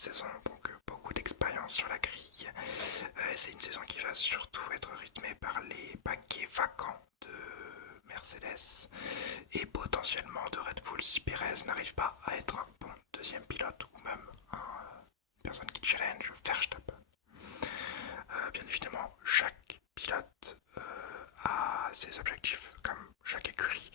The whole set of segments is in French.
saison, donc beaucoup d'expérience sur la grille. C'est une saison qui va surtout être rythmée par les paquets vacants de Mercedes et potentiellement de Red Bull si Perez n'arrive pas à être un bon deuxième pilote ou même une personne qui challenge Verstappen. Bien évidemment, chaque pilote a ses objectifs comme chaque écurie,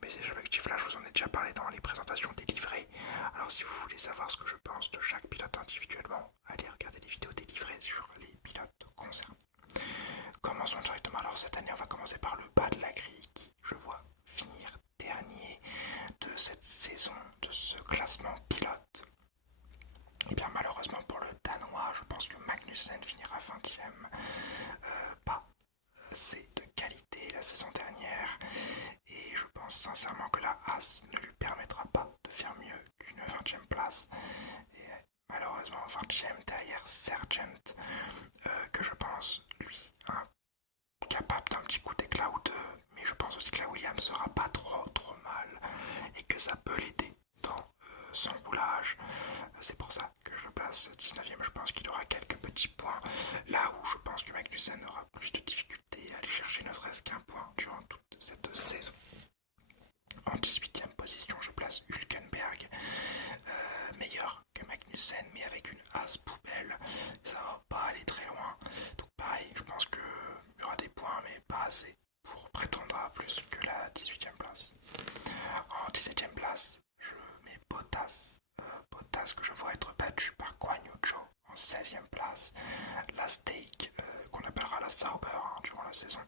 mais ces objectifs-là, je vous en ai déjà parlé dans les présentations des livrets. Alors si vous voulez savoir ce que je pense de chaque pilote individuellement, allez regarder les vidéos des livrets sur les pilotes concernés. Commençons directement. Alors cette année, on va commencer par le bas de la grille qui, je vois, finir dernier de cette saison, de ce classement pilote. Et bien malheureusement pour le Danois, je pense que Magnussen finira 20ème. Pas assez de qualité la saison dernière. Et je pense sincèrement que la Haas ne lui permettra pas de faire mieux qu'une 20ème place. Et malheureusement 20ème derrière Sargent, que je pense, lui, capable d'un petit coup d'éclat ou deux. Mais je pense aussi que la Williams sera pas trop mal et que ça peut l'aider dans son roulage. C'est pour ça que je le place 19ème. Je pense qu'il aura quelques petits points. Là où je pense que Magnussen aura plus de difficultés à aller chercher ne serait-ce qu'un point durant toute cette saison. En 18ème position, je place Hülkenberg, meilleur que Magnussen, mais avec une Haas poubelle. Ça va pas aller très loin. Donc pareil, je pense qu'il y aura des points, mais pas assez pour prétendre à plus que la 18ème place. En 17ème place, je mets Bottas. Bottas que je vois être battu par Guan Yu Zhou en 16ème place. La Stake, qu'on appellera la Sauber durant la saison,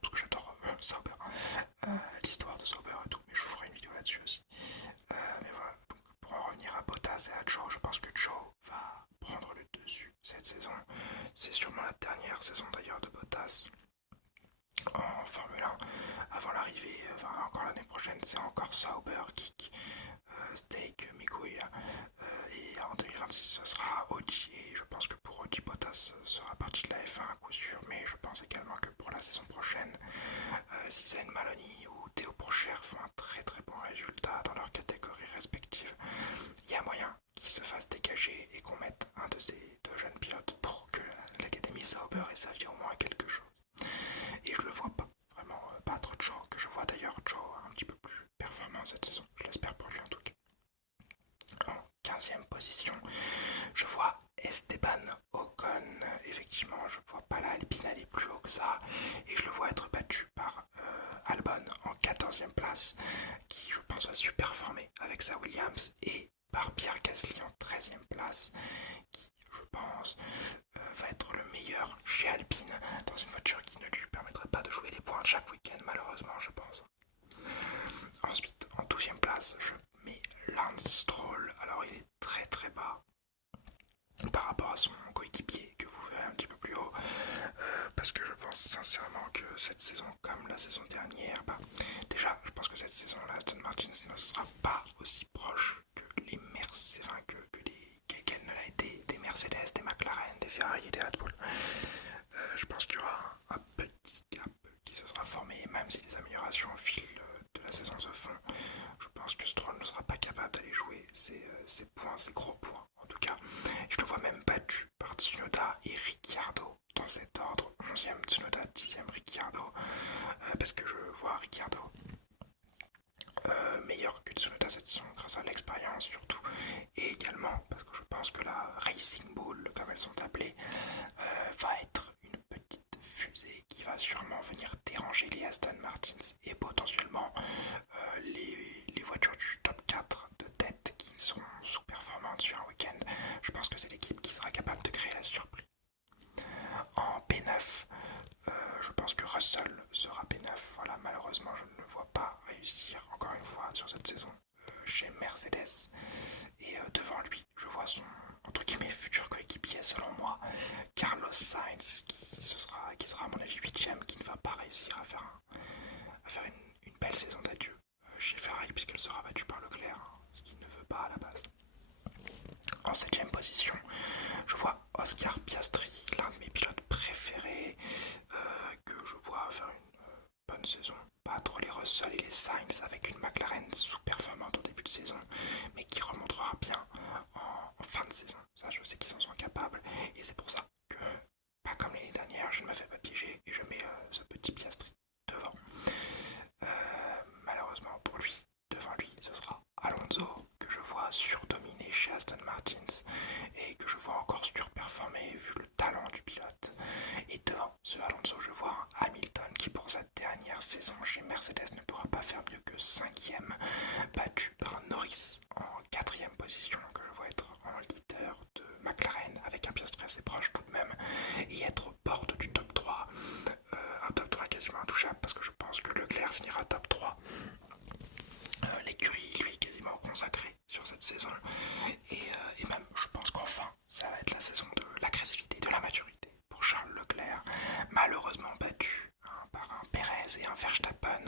parce que j'adore Sauber, l'histoire de Sauber et tout, mais je vous ferai une vidéo là-dessus aussi. Mais voilà, donc pour en revenir à Bottas et à Zhou, je pense que Zhou va prendre le dessus cette saison. C'est sûrement la dernière saison d'ailleurs de Bottas en Formule 1 avant l'arrivée, enfin encore l'année prochaine, c'est encore Sauber, Kick, Stake, Mikuya, et en 2026 ce sera Audi, et je pense que pour Audi Bottas sera parti de la F1 à coup sûr, mais je pense également que pour la saison prochaine, si Zayn Maloney ou Théo Pourchaire font un très bon résultat dans leur catégorie respective, il y a moyen qu'ils se fassent dégager et qu'on mette un de ces deux jeunes pilotes pour que l'Académie Sauber ait servi au moins à quelque chose. Et je le vois pas vraiment battre Joe, que je vois d'ailleurs Joe un petit peu plus performant cette saison, je l'espère pour lui en tout cas. En 15ème position, je vois Esteban Ocon. Effectivement, je vois pas la Alpine aller plus haut que ça, et je le vois être battu par Albon en 14ème place, qui je pense va super former avec sa Williams, et par Pierre Gasly en 13ème place, qui je pense va être le meilleur chez Alpine dans une voiture qui ne lui permettra pas de jouer les points chaque week-end, malheureusement, je pense. Ensuite, en 12ème place, je mets Lance Stroll. Alors, il est très bas par rapport à son coéquipier que vous verrez un petit peu plus haut, parce que je pense sincèrement que cette saison, comme la saison dernière, déjà, je pense que cette saison, la Aston Martin ne sera pas aussi proche que les Mercedes, enfin, qu'elle ne l'a été des Mercedes, des McLaren, des Ferrari et des Red Bull. Je pense qu'il y aura un petit gap qui se sera formé, même si les améliorations au fil de la saison se font. Je pense que Stroll ne sera pas capable d'aller jouer ses points, ses gros points en tout cas. Je le vois même battu par Tsunoda et Ricciardo dans cet ordre. 11ème Tsunoda, 10ème Ricciardo, parce que je vois Ricciardo meilleur que Tsunoda cette saison grâce à l'expérience surtout, et également parce que je pense que la Racing Bull, comme elles sont appelées, va être une petite fusée qui va sûrement venir déranger les Aston Martins et potentiellement les voitures du top 4 de tête qui seront sous-performantes sur un week-end. Je pense que c'est l'équipe qui sera capable de créer la surprise. En P9, je pense que Russell sera P9. Voilà, malheureusement, je ne le vois pas réussir encore une fois sur cette saison chez Mercedes. Et devant lui, je vois son entre guillemets futur coéquipier selon moi, Carlos Sainz, qui sera à mon avis 8ème, qui ne va pas réussir à faire une belle saison d'adieu chez Ferrari, puisqu'elle sera battue par Leclerc, ce qu'il ne veut pas à la base. En 7ème position, je vois Oscar Piastri, l'un de mes pilotes préférés, que je vois faire une bonne saison. battre les Russell et les Sainz avec une McLaren sous-performante au début de saison, mais qui remontera bien en fin de saison. Ça, je sais qu'ils en sont capables, et c'est pour ça que, pas comme l'année dernière, je ne me fais pas piéger et je mets ce petit Piastri devant. Malheureusement pour lui, devant lui, ce sera Alonso, que je vois surdominer chez Aston Martin et que je vois encore surperformer vu le talent du pilote. Et devant ce Alonso, je vois un Hamilton qui pour sa dernière saison chez Mercedes ne pourra pas faire mieux que 5e, battu par Norris en 4e position, que je vois être en leader de McLaren avec un Piastri assez proche tout de même, et être aux portes du top 3, un top 3 quasiment intouchable parce que je pense que Leclerc finira top 3. L'écurie lui est quasiment consacrée sur cette saison, et même je pense qu'enfin ça va être la saison de l'agressivité, de la maturité pour Charles Leclerc, malheureusement battu par un Perez et un Verstappen,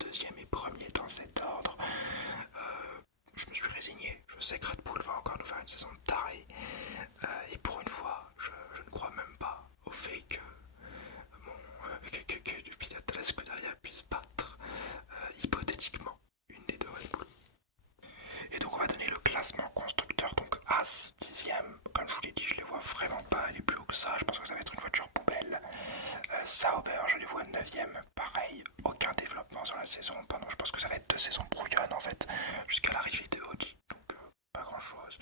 deuxième et premier dans cet ordre. Je me suis résigné, je sais que Red Bull va encore nous faire une saison tarée, et pour une fois je ne crois même pas au fait que que le pilote de la Scuderia puisse battre hypothétiquement une des deux Red Bull. Et donc on va donner le classement constructeur, donc As 10ème, comme je vous l'ai dit, je les vois vraiment pas aller plus haut que ça, je pense que ça va être une voiture poubelle. Sauber, je les vois 9ème, pareil, aucun développement sur la saison, pendant je pense que ça va être 2 saisons brouillonnes en fait, jusqu'à l'arrivée de Audi, donc pas grand chose.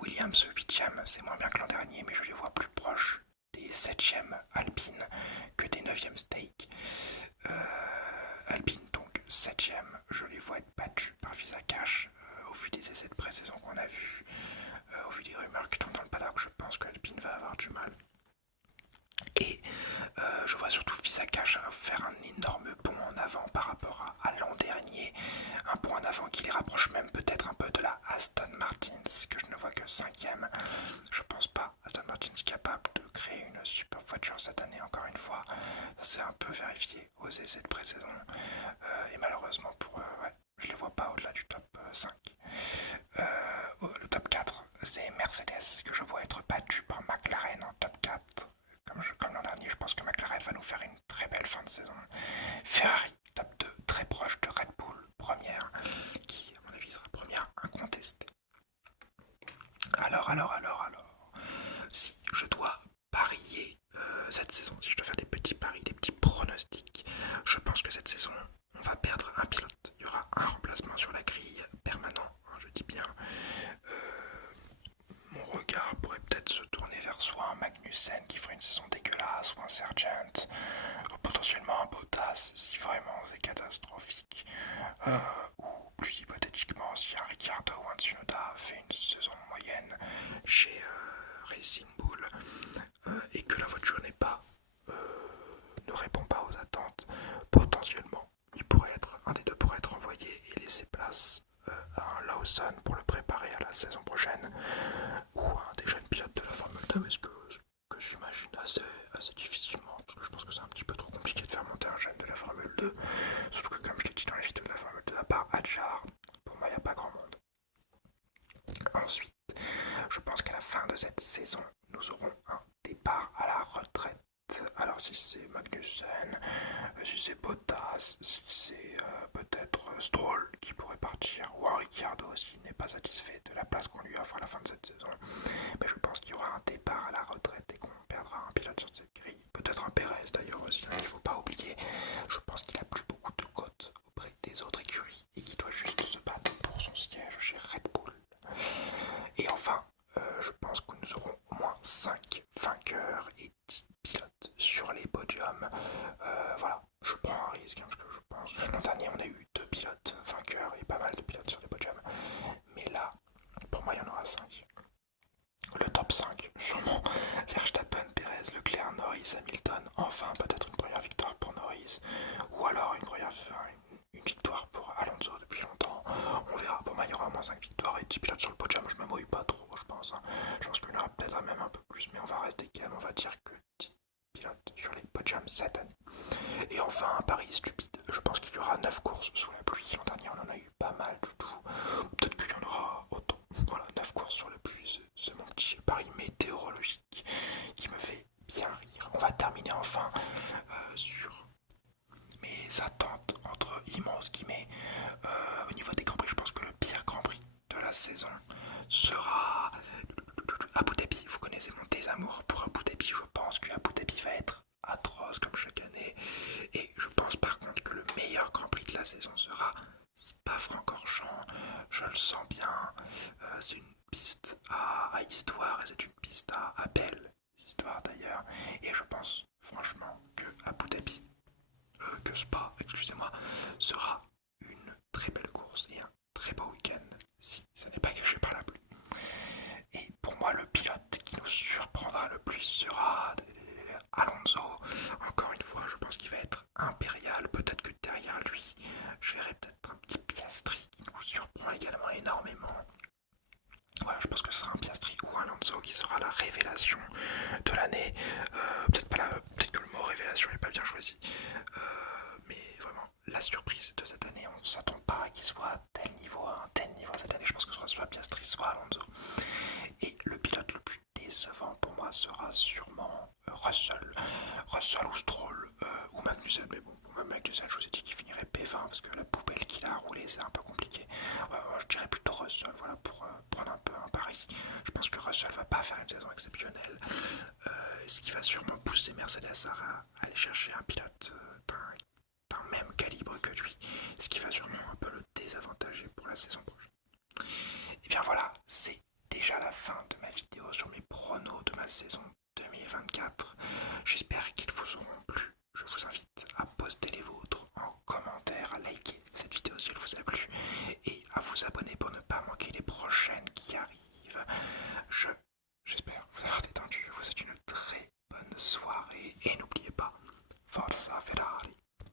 Williams 8ème, c'est moins bien que l'an dernier, mais je les vois plus proches des 7ème Alpine que des 9ème Stake. Alpine donc 7ème, je les vois être battus par Visa Cash au vu des essais de pré-saison qu'on a vus, au vu des rumeurs qui tombent dans le paddock, je pense que Alpine va avoir du mal. Et je vois surtout Visa Cash faire un énorme bond en avant par rapport à l'an dernier, un bond en avant qui les rapproche même peut-être un peu de la Aston Martin, que je ne vois que 5ème. Je pense pas Aston Martin capable de créer une super voiture cette année, encore une fois. Ça s'est un peu vérifié aux essais de pré-saison, et malheureusement pour eux, ouais, je les vois pas au-delà du top 5. Le top 4, c'est Mercedes que je vois être battu par McLaren en top 4. Comme l'an dernier, je pense que McLaren va nous faire une très belle fin de saison. Ferrari, top 2, très proche de Red Bull, première, qui à mon avis sera première incontestée. Alors, si je dois parier cette saison, si je dois faire des petits paris, des petits pronostics, je pense que cette saison, on va perdre un pilote. Il y aura un remplacement sur la grille permanent, hein, je dis bien. Mon regard pourrait peut-être se tourner vers soit un Magnussen qui ferait une saison dégueulasse, ou un Sargent, ou potentiellement un Bottas si vraiment c'est catastrophique, ou plus hypothétiquement si un Ricciardo ou un Tsunoda fait une saison moyenne chez Racing Bull, et que la voiture ne répond pas aux attentes, potentiellement un des deux pourrait être envoyé et laisser place à un Lawson pour le préparer à la saison prochaine, ou un des jeunes pilotes de la Formule 2, mais ce que j'imagine assez difficilement, parce que je pense que c'est un petit peu trop compliqué de faire monter un jeune de la Formule 2, surtout que comme je l'ai dit dans les vidéos de la Formule 2, à part Hadjar, pour moi il n'y a pas grand monde. Ensuite, je pense qu'à la fin de cette saison, nous aurons un départ à la retraite. Alors si c'est Magnussen, si c'est Bottas, si c'est peut-être Stroll qui pourrait partir, ou un Ricciardo s'il n'est pas satisfait de la place qu'on lui offre à la fin de cette saison, mais je pense qu'il y aura un départ à la retraite et qu'on perdra un pilote sur cette grille. Peut-être un Perez d'ailleurs aussi, il ne faut pas oublier. Je pense qu'il n'a plus beaucoup de cotes auprès des autres écuries et qu'il doit juste se battre pour son siège chez Red Bull. Et enfin, je pense que nous aurons au moins 5 vainqueurs et 10 pilotes sur les podiums. Voilà, je prends un risque, parce que je pense. L'an dernier, on a eu 2 pilotes vainqueurs et pas mal de pilotes sur les podiums. Mais là, pour moi, il y en aura 5. Le top 5, sûrement Verstappen, Perez, Leclerc, Norris, Hamilton. Enfin, peut-être une première victoire pour Norris. Ou alors une victoire pour Alonso depuis longtemps. On verra. Pour moi, il y aura au moins 5 victoires et 10 pilotes sur le podium. Je me mouille pas trop, je pense. Je pense qu'il y en aura peut-être même un peu plus, mais on va rester calme. On va dire que 10 pilotes sur les podiums cette année. Et enfin, un pari stupide. Je pense qu'il y aura 9 courses sous la pluie. L'an dernier, on en a eu pas mal du tout. Peut-être qu'il y en aura autant. Voilà, 9 courses sur la pluie. C'est mon petit pari météorologique qui me fait bien rire. On va terminer enfin sur mes attentes entre la saison sera Abu Dhabi. Vous connaissez mon désamour pour Abu Dhabi. Je pense que Abu Dhabi va être atroce comme chaque année. Et je pense par contre que le meilleur Grand Prix de la saison sera Spa-Francorchamps. Je le sens bien. C'est une piste à histoire et c'est une piste à belle histoire d'ailleurs. Et je pense franchement que Abu Dhabi, que Spa, excusez-moi, sera une très belle course et un très beau week-end si ça n'est pas caché par la pluie. Et pour moi, le pilote qui nous surprendra le plus sera Alonso. Encore une fois, je pense qu'il va être impérial. Peut-être que derrière lui, je verrai peut-être un petit Piastri qui nous surprend également énormément. Voilà, je pense que ce sera un Piastri ou un Alonso qui sera la révélation de l'année. Peut-être que le mot révélation n'est pas bien choisi. Mais vraiment, la surprise de cette année, on ne s'attend pas à qu'il soit à tel niveau, à un tel niveau cette année. Je pense que ce sera soit Piastri, soit Alonso. Et le pilote le plus décevant pour moi sera sûrement Russell ou Stroll ou Magnussen. Mais bon, Magnussen, je vous ai dit qu'il finirait P20 parce que la poubelle qu'il a roulé, c'est un peu compliqué. Je dirais plutôt Russell, voilà, pour prendre un peu un pari. Je pense que Russell va pas faire une saison exceptionnelle, ce qui va sûrement pousser Mercedes à aller chercher un pilote d'un même calibre que lui, ce qui va sûrement un peu le désavantager pour la saison prochaine. Et bien voilà, c'est déjà la fin de ma vidéo sur mes pronos de ma saison 2024. J'espère qu'ils vous auront plu. Je vous invite à poster les vôtres en commentaire, à liker cette vidéo si elle vous a plu et à vous abonner pour ne pas manquer les prochaines qui arrivent. J'espère vous avoir détendu. Je vous souhaite une